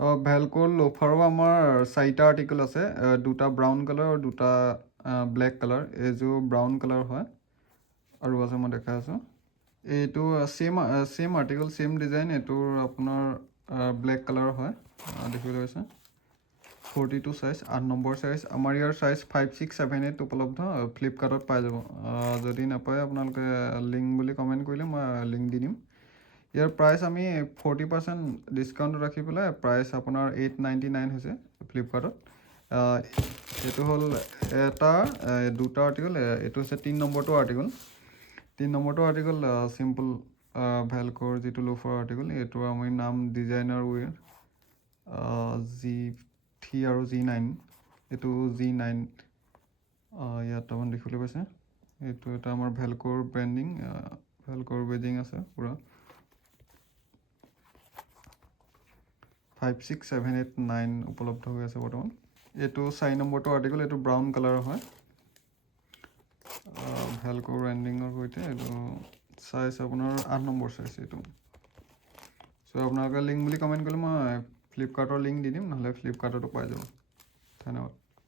ভেলক'ৰ লোফাৰো আমাৰ 4টা আৰ্টিকেল আছে, 2টা ব্ৰাউন কালাৰ আৰু 2টা ব্লেক কালাৰ। এইযোৰ ব্ৰাউন কালাৰ হয় আৰু আছে মই দেখাই আছোঁ। এইটো ছেম আৰ্টিকেল ছেম ডিজাইন, এইটোৰ আপোনাৰ ব্লেক কালাৰ হয়, দেখিবলৈ পাইছে। 42 চাইজ, 8 নম্বৰ চাইজ। আমাৰ ইয়াৰ চাইজ 5, 6, 7, 8 উপলব্ধ। ফ্লিপকাৰ্টত পাই যাব। যদি নাপায় আপোনালোকে লিংক বুলি কমেণ্ট কৰিলে মই লিংক দি দিম। ইয়াৰ প্ৰাইচ আমি 40% ডিছকাউণ্ট ৰাখি পেলাই প্ৰাইচ আপোনাৰ 899 হৈছে ফ্লিপকাৰ্টত। এইটো হ'ল দুটা আৰ্টিকেল। এইটো হৈছে 3 নম্বৰটো আৰ্টিকেল। 3 নম্বৰটো আৰ্টিকেল চিম্পল ভেলক'ৰ যিটো লোফাৰ আৰ্টিকেল, এইটো আমি নাম ডিজাইনাৰ ৱেৰ G3 আৰু G9। এইটো G9 ইয়াত আপুনি দেখিবলৈ পাইছে। এইটো এটা আমাৰ ভেলক'ৰ ব্ৰেণ্ডিং, ভেলক'ৰ বেজিং আছে পূৰা। 5, 6, 7, 8, 9 উপলব্ধ হৈ আছে বৰ্তমান। এইটো 4 নম্বৰটো আৰ্টিকেল, এইটো ব্ৰাউন কালাৰ হয়, ভেলক'ৰ ব্ৰেণ্ডিঙৰ সৈতে। এইটো চাইজ আপোনাৰ 8 নম্বৰ চাইজ এইটো। চ' আপোনালোকে লিংক বুলি কমেণ্ট কৰিলে মই ফ্লিপকাৰ্টৰ লিংক দি দিম, নহ'লে ফ্লিপকাৰ্টতো পাই যাব। ধন্যবাদ।